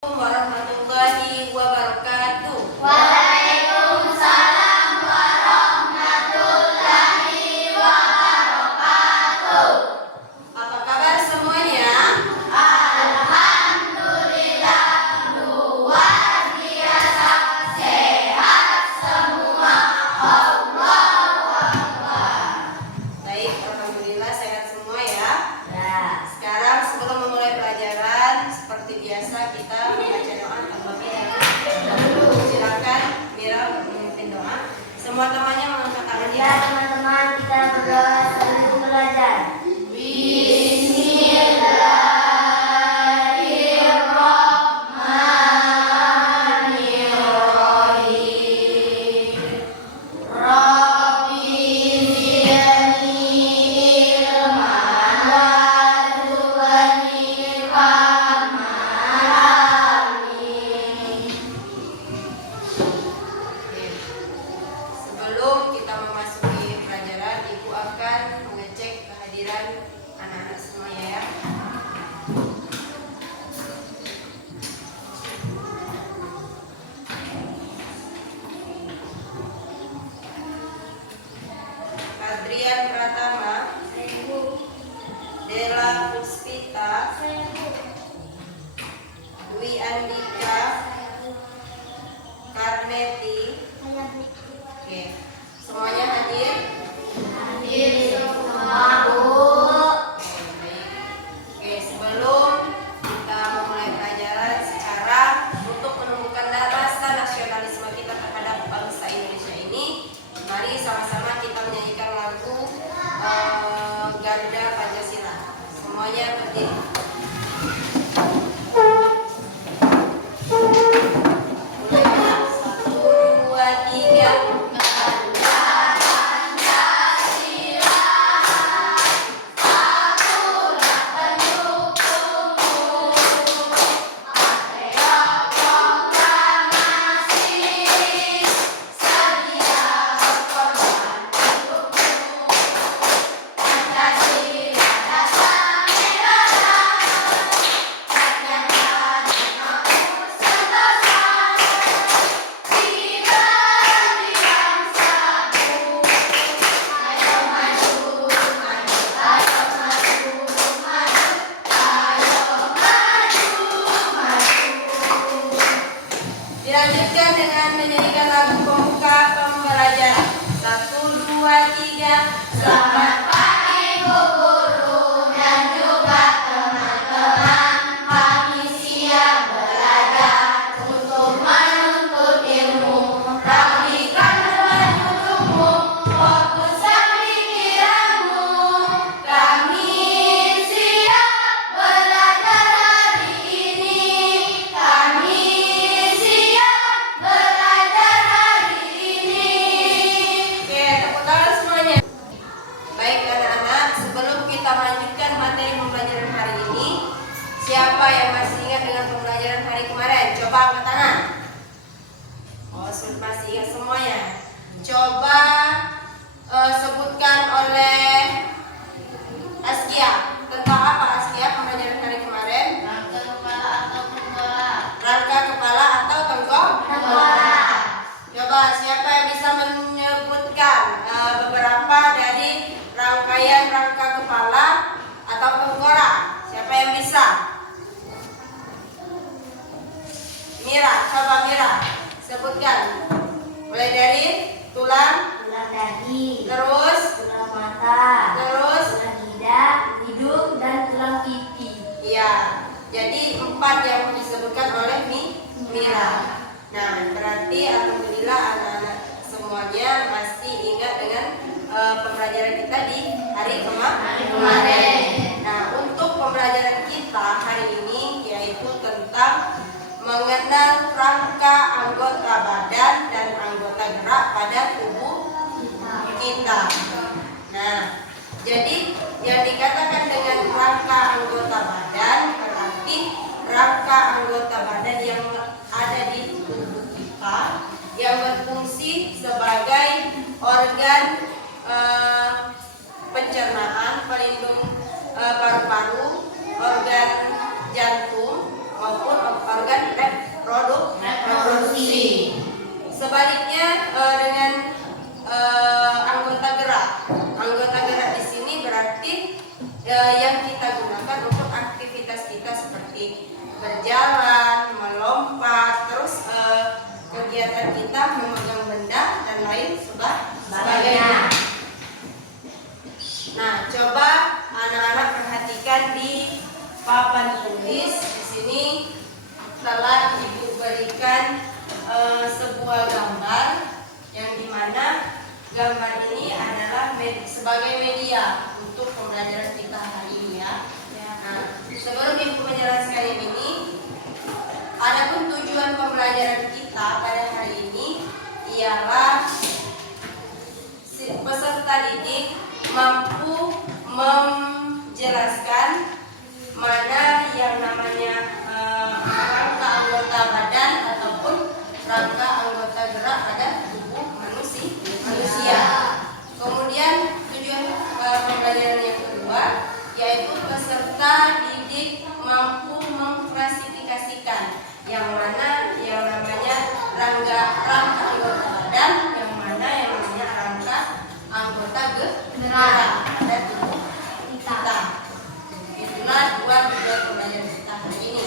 Warahmatullahi wabarakatuh. Waalaikumsalam warahmatullahi wabarakatuh. Apa kabar semuanya? Alhamdulillah, luar biasa, sehat semua. Allahu Akbar. Baik, alhamdulillah sehat semua ya. Ya. Sekarang sebelum memulai pelajaran, seperti biasa kita membaca doa terlebih dahulu. Silakan Mira memimpin doa. Semua temannya mengangkat tangan Ya teman-teman, kita berdoa sebelum belajar. Bismillahirrahmanirrahim. Rabbi zidni ilman warzuqni fahman. Amin. Sebelum kita memasuki pelajaran, Ibu akan mengecek kehadiran anak-anak semuanya ya. Adrian Pratama, Dela Puspita, Dwi Andika, Karneti. Oke, semuanya hadir? Hadir semua, Bu. Oke, baik. Oke, sebelum kita memulai pelajaran sekarang, untuk menumbuhkan rasa nasionalisme kita terhadap bangsa Indonesia ini, mari sama-sama kita menyanyikan lagu Garuda Pancasila. Semuanya berdiri. Mulai ya. 1, 2, 3. Dilanjutkan dengan menyanyikan lagu pembuka pembelajaran. 1, 2, 3. Selamat pagi Bu Guru dan juga teman-teman. Kami siap belajar untuk menuntut ilmu. Rapikan baju-bajumu, fokuskan pikiranmu. Kami siap belajar hari ini. Kami siap belajar hari ini. Oke, tepuk tangan semuanya. Baik anak-anak, sebelum kita melanjutkan materi pembelajaran hari ini, siapa yang masih ingat dengan pembelajaran hari kemarin? Coba angkat tangan. Oh, masih ingat semuanya. Coba sebutkan oleh Askia. Tentang apa Askia pembelajaran hari kemarin? Rangka kepala atau tengkorak. Rangka kepala atau Tengkorak. Coba siapa yang bisa menyebutkan beberapa dari rangkaian rangka kepala atau tengkorak? Siapa yang bisa? Mira, coba Mira sebutkan. Mulai dari tulang, Tulang daging, terus, tulang mata, terus, tulang lidah, hidung, dan tulang pipi. iya. Jadi 4 yang disebutkan oleh Mira. Nah, berarti alhamdulillah anak-anak semuanya masih ingat dengan pembelajaran kita di hari kemarin. Nah, untuk pembelajaran kita hari ini yaitu tentang mengenal rangka anggota badan dan anggota gerak pada tubuh kita. Nah, jadi yang dikatakan dengan rangka anggota badan berarti rangka anggota badan yang ada di tubuh kita yang berfungsi sebagai organ pencernaan, pelindung paru-paru, organ jantung maupun organ yang kita gunakan untuk aktivitas kita seperti berjalan, melompat, terus kegiatan kita memegang benda dan lain sebagainya. Nah, coba anak-anak perhatikan di papan tulis. Di sini telah Ibu berikan sebuah gambar yang dimana gambar ini adalah sebagai media untuk pembelajaran kita hari ini ya. Nah, sebelum Ibu menjelaskan ini, adapun tujuan pembelajaran kita pada hari ini ialah peserta didik mampu menjelaskan mana yang namanya rangka anggota badan ataupun rangka anggota gerak pada tubuh manusia. Kemudian tujuan pembelajaran yang kedua yaitu peserta didik mampu mengklasifikasikan yang mana yang namanya rangka anggota badan, yang mana yang namanya rangka anggota gerak pada tubuh kita. Itulah dua tujuan pembelajaran kita hari ini.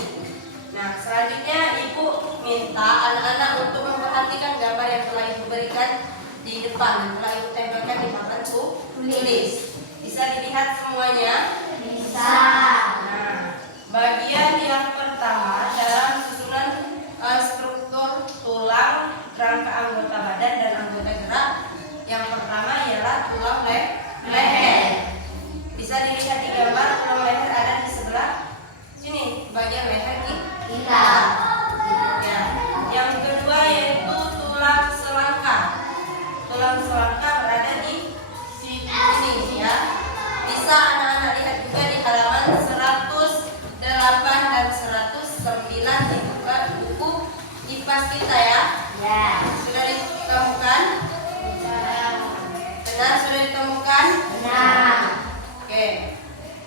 Nah, selanjutnya Ibu minta anak-anak untuk memperhatikan gambar yang telah Ibu berikan di depan, yang telah Ibu tempelkan di papan tulis. Bisa dilihat semuanya? Bisa. Nah, bagian yang pertama dalam susunan struktur tulang, rangka anggota badan dan anggota gerak. Yang pertama ialah tulang leher. Bisa dilihat di gambar, tulang leher ada di sebelah sini, bagian leher kita. Ya. Yang kedua yaitu tulang selangkah. Tulang selangkah berada di sini ya. Bisa anak-anak lihat juga di halaman 108 dan 109 di buku IPAS kita ya. Ya. Sudah ditemukan? Benar, sudah ditemukan? Benar. Oke.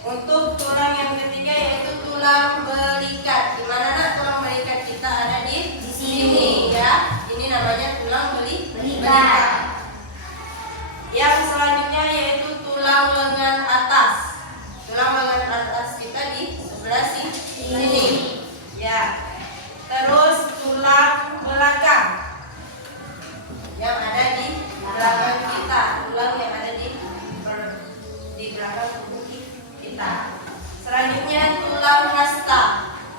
Untuk tulang yang ketiga yaitu tulang belikat. Di mana nak tulang belikat kita ada di sini ya. Ini namanya tulang belikat. Yang selanjutnya yaitu tulang lengan atas. Tulang lengan atas kita di sebelah sini. Ya. Terus tulang belakang yang ada di belakang kita, tulang yang ada di belakang tubuh kita. Selanjutnya tulang hasta.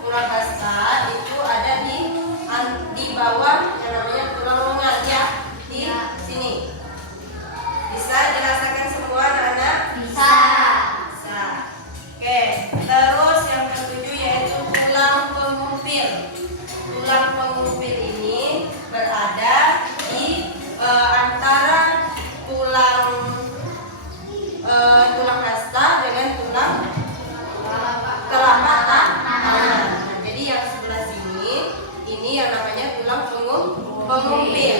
Tulang hasta itu ada di bawah yang namanya tulang lengan ya, di sini. Bisa dirasakan semua anak-anak? Bisa. Bisa. Oke, terus yang ketujuh yaitu tulang pengumpil. Tulang pengumpil ini berada di antara tulang hasta dengan tulang telapak tangan. Nah, jadi yang sebelah sini ini yang namanya tulang pengumpil.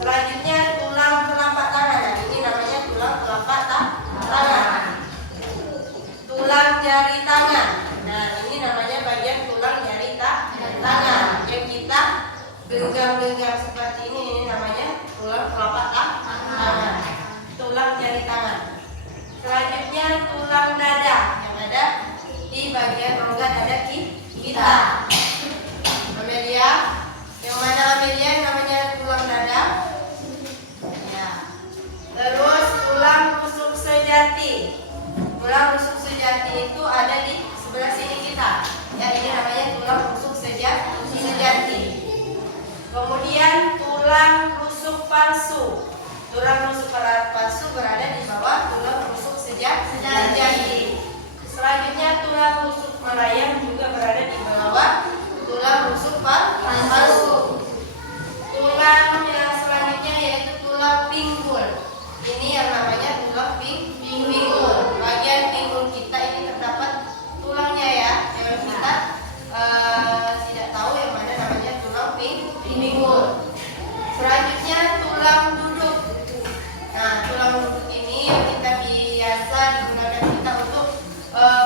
Selanjutnya tulang telapak tangan. Nah, ini namanya tulang telapak tangan. Tulang jari tangan. Nah, ini namanya bagian tulang jari tangan. Yang kita genggam-genggam seperti ini namanya tulang telapak tangan. Tulang jari tangan. Selanjutnya tulang dada yang ada di bagian rongga dada kita. Amelia, yang mana Amelia yang namanya tulang dada? Ya. Terus tulang rusuk sejati. Tulang rusuk sejati itu ada di sebelah sini kita. Ya, ini namanya tulang rusuk sejati. Kemudian tulang rusuk palsu. Tulang rusuk palsu berada di bawah tulang rusuk sejati. Selanjutnya tulang rusuk melayang juga berada di bawah tulang rusuk palsu. Tulang yang selanjutnya yaitu tulang pinggul. Ini yang namanya tulang pinggul. Bagian pinggul kita ini terdapat tulangnya ya. Yang kita tidak tahu yang mana namanya tulang pinggul. Selanjutnya tulang duduk. Nah, tulang duduk ini yang kita biasa digunakan kita untuk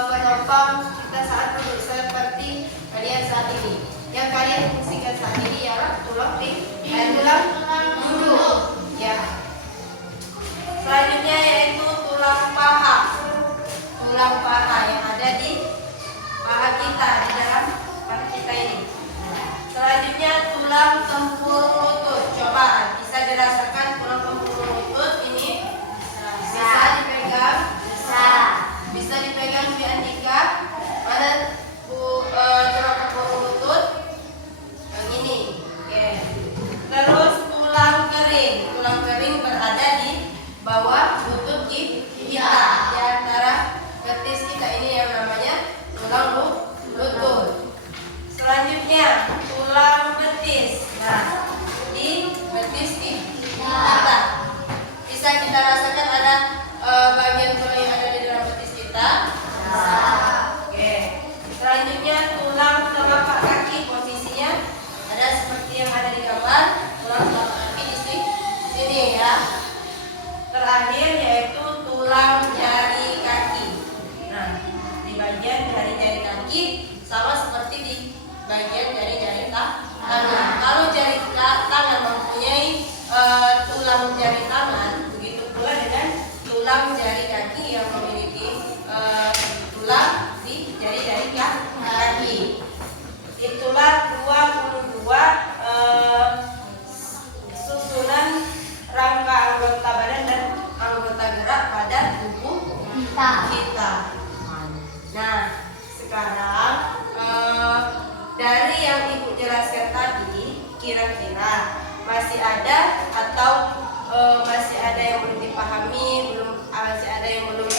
penopang kita saat duduk seperti kalian saat ini. Yang kalian fungsikan saat ini ialah tulang duduk. Ya. Selanjutnya yaitu tulang paha. tulang paha yang ada di paha kita, di dalam paha kita ini. Selanjutnya tulang tempurung lutut. Coba bisa dirasakan tulang tempurung lutut ini. Bisa dipegang? Bisa dipegang di Andika? Mana tulang tempurung lutut? Yang ini. Oke. Terus tulang kering. Tulang kering berada di bawah lutut kita. Di antara betis kita ini yang namanya tulang lutut. Selanjutnya tulang betis. Nah, di betis kita bisa kita rasakan ada bagian tulang yang ada di dalam betis kita. Oke. Selanjutnya tulang telapak kaki, posisinya ada seperti yang ada di gambar. Tulang telapak kaki di sini ya. Terakhir yaitu tulang jari kaki. Nah, di bagian jari-jari kaki sama seperti di bagian jari-jari tangan. Kalau jari tangan mempunyai tulang jari tangan, begitu pula dengan tulang jari kaki yang memiliki tulang di jari-jari kaki. Itulah 22 susunan rangka anggota badan dan anggota gerak pada tubuh kita. Nah, sekarang dari yang Ibu jelaskan tadi, kira-kira masih ada atau masih ada yang belum dipahami, masih ada yang belum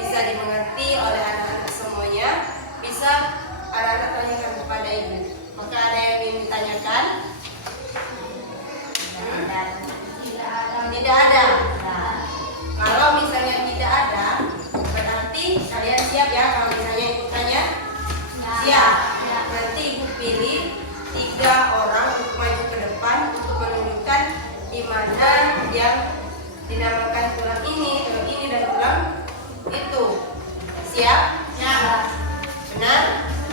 bisa dimengerti oleh anak-anak semuanya? Bisa anak-anak tanyakan kepada Ibu. Maka ada yang ingin ditanyakan? Tidak ada. Kalau misalnya tidak ada, berarti kalian siap ya? Kalau misalnya Ibu tanya, siap. Nanti Ibu pilih 3 orang untuk maju ke depan untuk menunjukkan di mana yang dinamakan tulang ini dan tulang itu. Siap? Siap. Benar?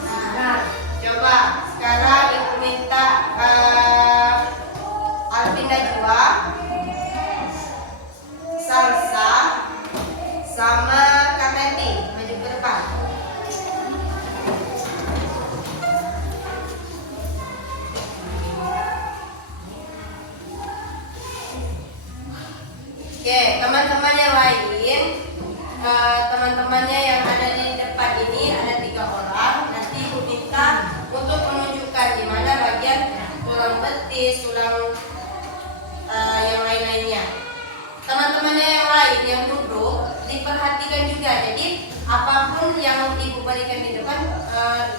Benar. Coba sekarang Ibu minta Alvin Najwa, Salsa, sama Kameti maju ke depan. Oke, teman-teman yang lain, teman-temannya yang ada di depan ini ada 3 orang. Nanti Ibu minta untuk menunjukkan di mana bagian tulang betis, tulang yang lain-lainnya. Teman-temannya yang lain yang duduk diperhatikan juga. Jadi apapun yang Ibu berikan di depan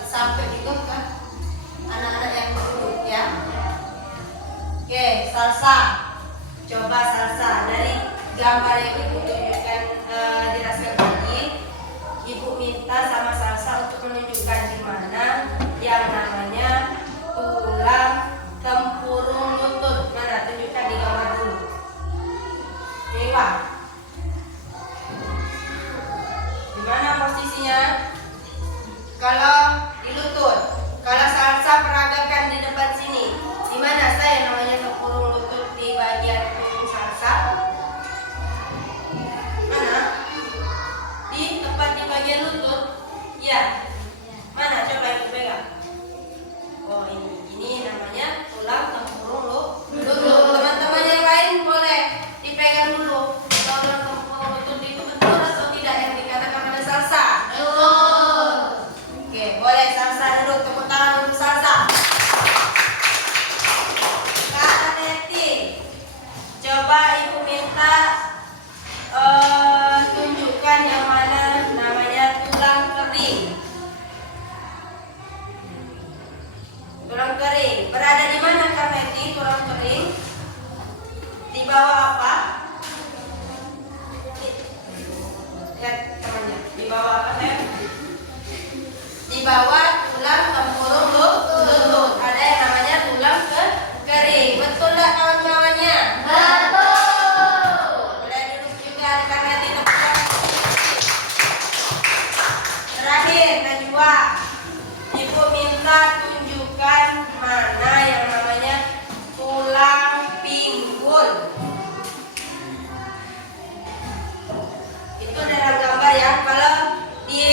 sampai juga ke anak-anak yang duduk ya. Oke, Salsa. Coba Salsa dari gambar yang Ibu tunjukkan diraskan tadi, Ibu minta sama Salsa untuk menunjukkan di mana yang namanya tulang tempurung lutut. Mana? Tunjukkan di gambar dulu. Ini Pak. Di mana posisinya? Kalau di lutut. Kalau Salsa peragakan di depan sini. Di mana saya namanya tempurung lutut di bagian punggung Salsa? Mana? Di tempat di bagian lutut? Ya. Mana? Coba Ibu pegang. Oh ini namanya tulang tempurung lutut. Teman-teman yang lain boleh dipegang dulu. Tulang tempurung lutut itu betul atau tidak yang dikatakan oleh Salsa? Betul. Oke, boleh Salsa duduk. Tepuk tangan untuk Salsa. Kak Aneti, coba Ibu minta tunjukkan yang mana namanya tulang kering. Tulang kering berada di mana Kak Aneti? Tulang kering di bawah apa? Lihat temannya. Di bawah apa saya? Di bawah tulang tempurung lutut ada yang namanya tulang kering. Betul tak kawan-kawannya? Betul. Boleh duduk juga karena di tempat. Terakhir Najwa, Ibu minta tunjukkan mana yang namanya tulang pinggul. Itu dalam gambar ya. Kalau di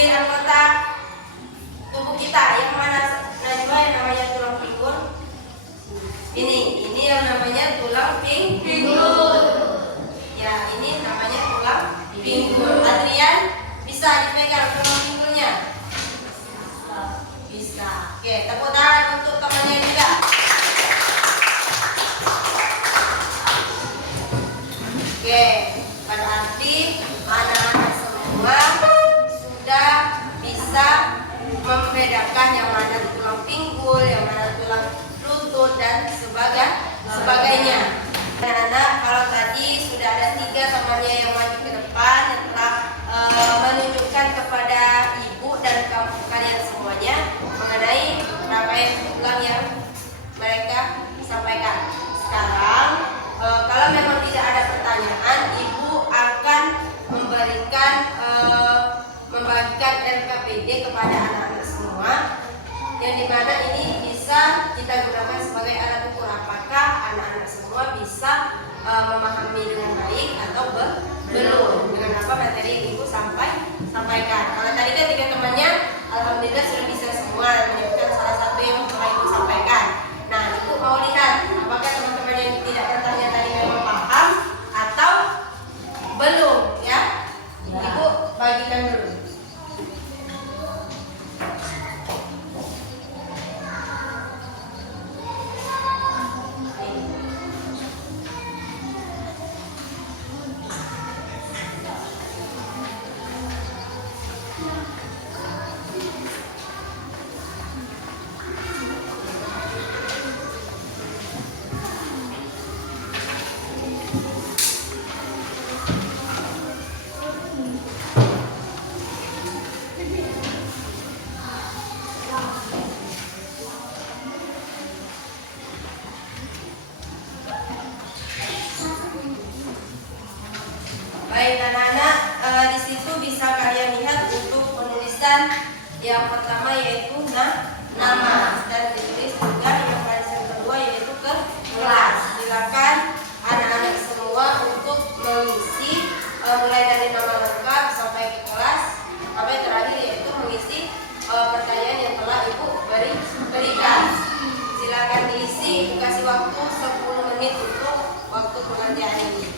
tulang pinggul. Ya, ini namanya tulang pinggul. Adrian, bisa dipegang tulang pinggulnya? Bisa. Oke, tepuk tangan untuk temannya juga. Oke, berarti anak-anak semua sudah bisa membedakan yang mana tulang pinggul, yang mana tulang lutut dan sebagainya. Anak-anak, kalau tadi sudah ada 3 temannya yang maju ke depan yang telah menunjukkan kepada ibu dan kalian semuanya mengenai rangkaian tulang yang mereka sampaikan. Sekarang, kalau memang tidak ada pertanyaan, ibu akan membagikan RKPD kepada anak-anak semua, yang dimana ini bisa kita gunakan sebagai alat ukur apakah anak-anak semua bisa memahami dengan baik atau belum dengan apa materi yang ibu sampaikan. Kalau tadi kan 3 temannya alhamdulillah sudah bisa semua menyebutkan salah satu yang telah ibu sampaikan. Nah, ibu mau lihat apakah teman-teman yang tidak bertanya tadi memang paham atau belum, ya? Ibu bagikan dulu. Baik anak-anak, di situ bisa kalian lihat untuk penulisan yang pertama yaitu nama, dan ditulis juga yang barisan kedua yaitu kelas. Silakan anak-anak semua untuk mengisi mulai dari nama lengkap sampai ke kelas sampai terakhir yaitu mengisi pertanyaan yang telah ibu berikan. Silakan diisi, ibu kasih waktu 10 menit untuk waktu pengerjaan ini.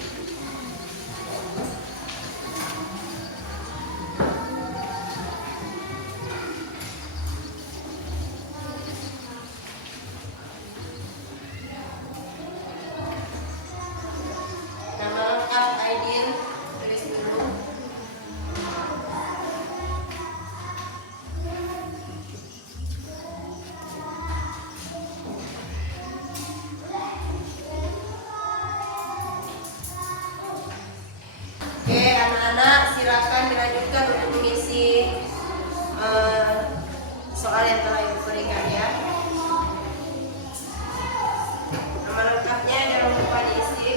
Oke, anak-anak silakan dilanjutkan untuk mengisi soal yang telah ibu berikan, ya. Nama lengkapnya jangan lupa diisi.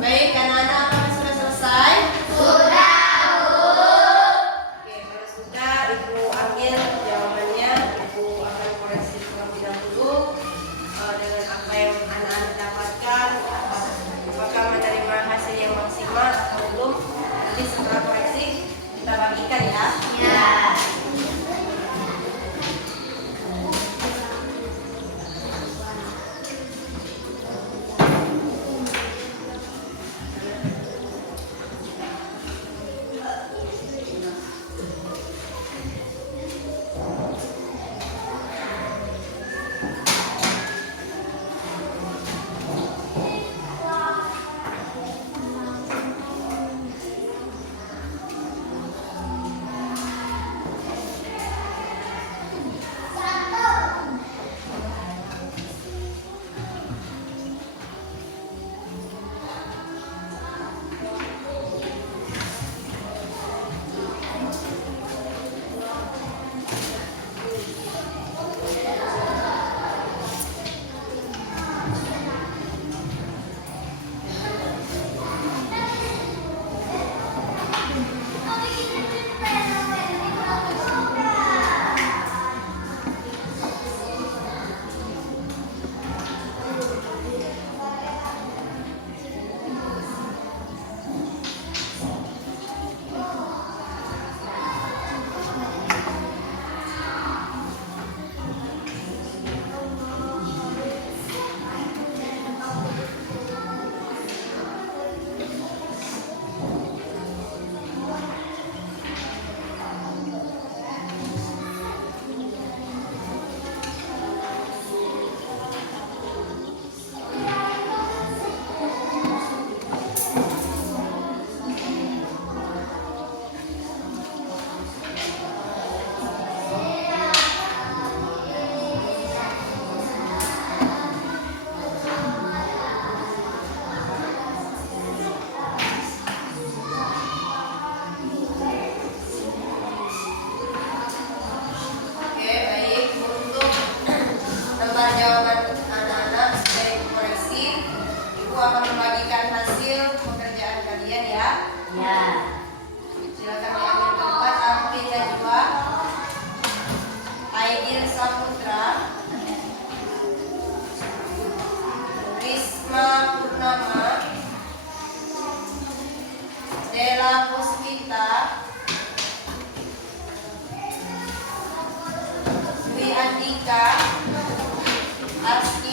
Baik, anak-anak, apakah sudah selesai? Sudah, Bu. Oke, kalau sudah, ibu ambil jawabannya. Ibu akan koreksi terlebih dahulu dengan apa yang anak-anak dapatkan. Apakah menerima hasil yang maksimal atau belum? Nanti setelah koreksi kita bagikan, ya. Ya.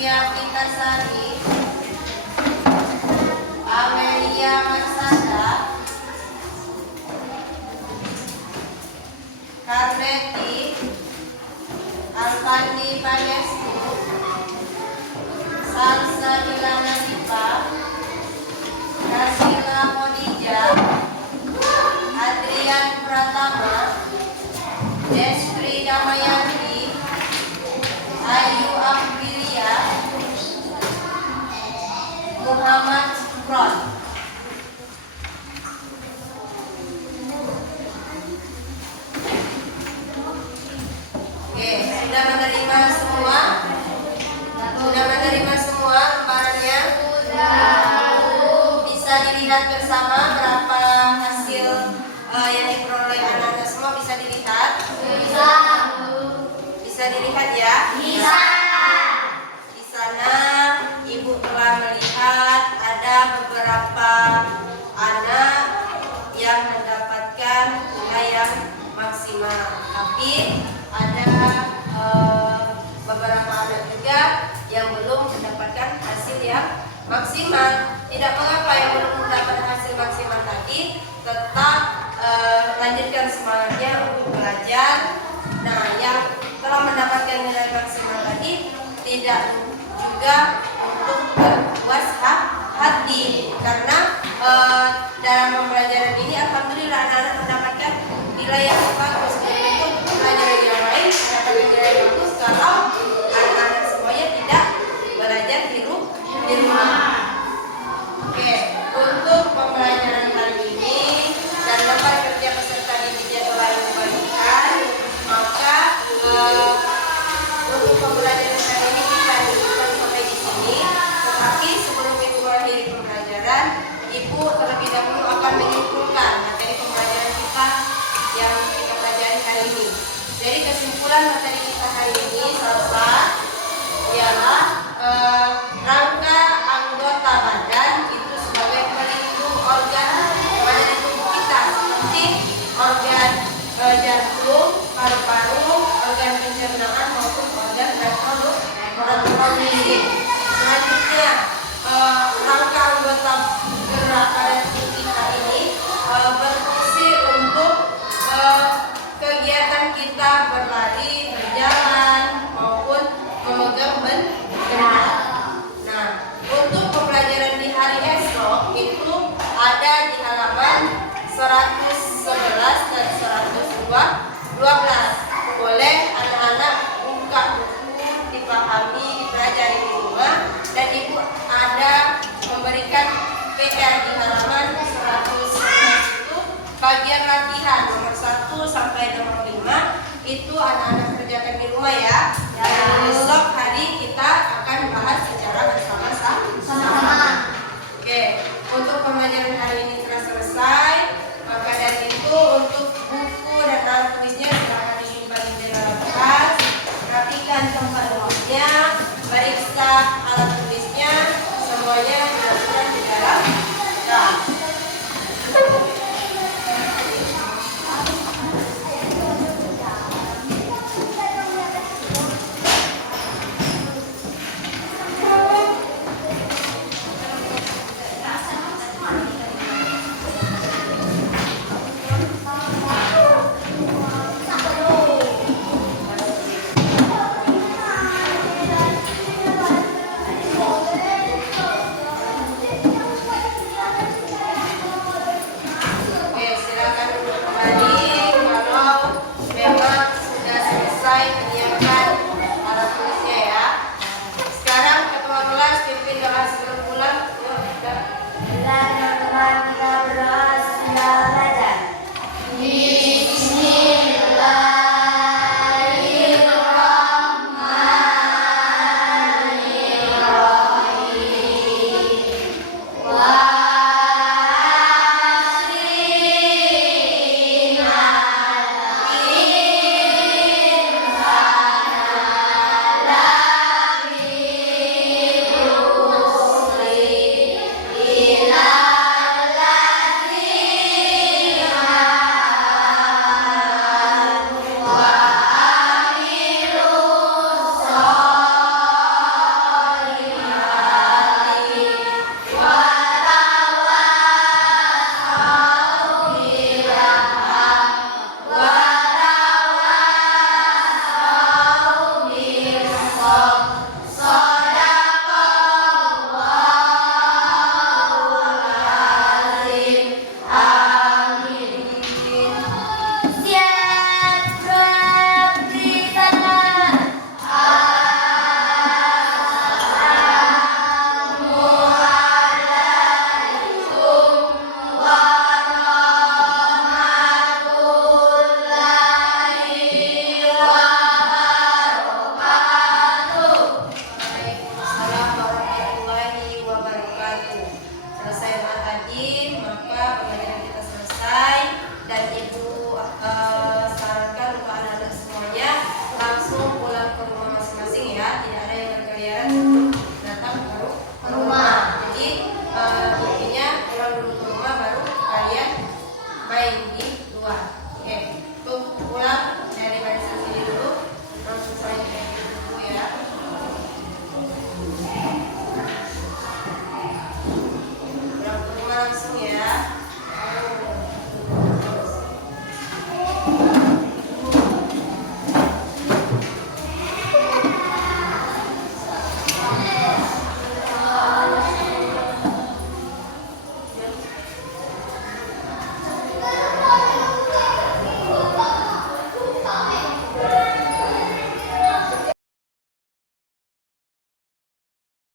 Amelia Vitasari, Amelia Marsada, Karmeti, Alfandi Panestu, Salsa Ilana Dipa, Kasila Modija, Adrian Pratama, Destri Damayanti, Ayu Aprilia, Muhammad Ron. Oke, sudah menerima semua? Sudah menerima semua lembarannya? Bisa dilihat bersama berapa hasil yang diperoleh anak-anak semua, bisa dilihat? Bisa dilihat ya? Bisa. Di sana Ibu telah melihat ada beberapa anak yang mendapatkan nilai yang maksimal, tapi ada beberapa anak juga yang belum mendapatkan hasil yang maksimal. Tidak mengapa yang belum mendapatkan hasil maksimal tadi, tetap lanjutkan semangatnya untuk belajar. Nah, yang telah mendapatkan nilai maksimal tadi tidak juga untuk berpuas hati, karena dalam pembelajaran ini alhamdulillah anak-anak mendapatkan nilai yang bagus. Untuk pelajaran yang lain mendapatkan nilai yang bagus kalau anak-anak semuanya tidak belajar di rumah. Oke, untuk pembelajaran kali ini dan lembar kerja peserta didiknya telah dibagikan, maka untuk pembelajaran kali ini kita lanjutkan sampai di sini. Tetapi sebelum Ibu mengakhiri pembelajaran, Ibu terlebih dahulu akan menyimpulkan materi pembelajaran kita yang kita pelajari hari ini. Jadi kesimpulan materi kita hari ini selesai ialah rangka anggota badan itu sebagai pelindung organ pada tubuh kita, seperti organ jantung, paru-paru, organ pencernaan maupun organ reproduksi. Selanjutnya rangka anggota gerak pada tubuh kita ini berfungsi untuk kegiatan kita berlari, berjalan maupun memegang benda. Nah, untuk pembelajaran di hari esok itu ada di halaman 111 dan 112. Boleh anak-anak buka buku, dipahami, dipelajari di rumah, dan Ibu ada memberikan PR di halaman 111 itu bagian latihan nomor 1 sampai nomor 5 itu anak-anak kerjakan di rumah ya. Dan besok hari kita akan bahas secara bersama-sama. Oke, untuk pembelajaran hari ini telah selesai. Maka dari itu untuk buku dan alat tulisnya silakan disimpan di dalam tas. Perhatikan tempat duduknya, periksa alat tulisnya, semuanya dimasukkan di dalam tas. bermain di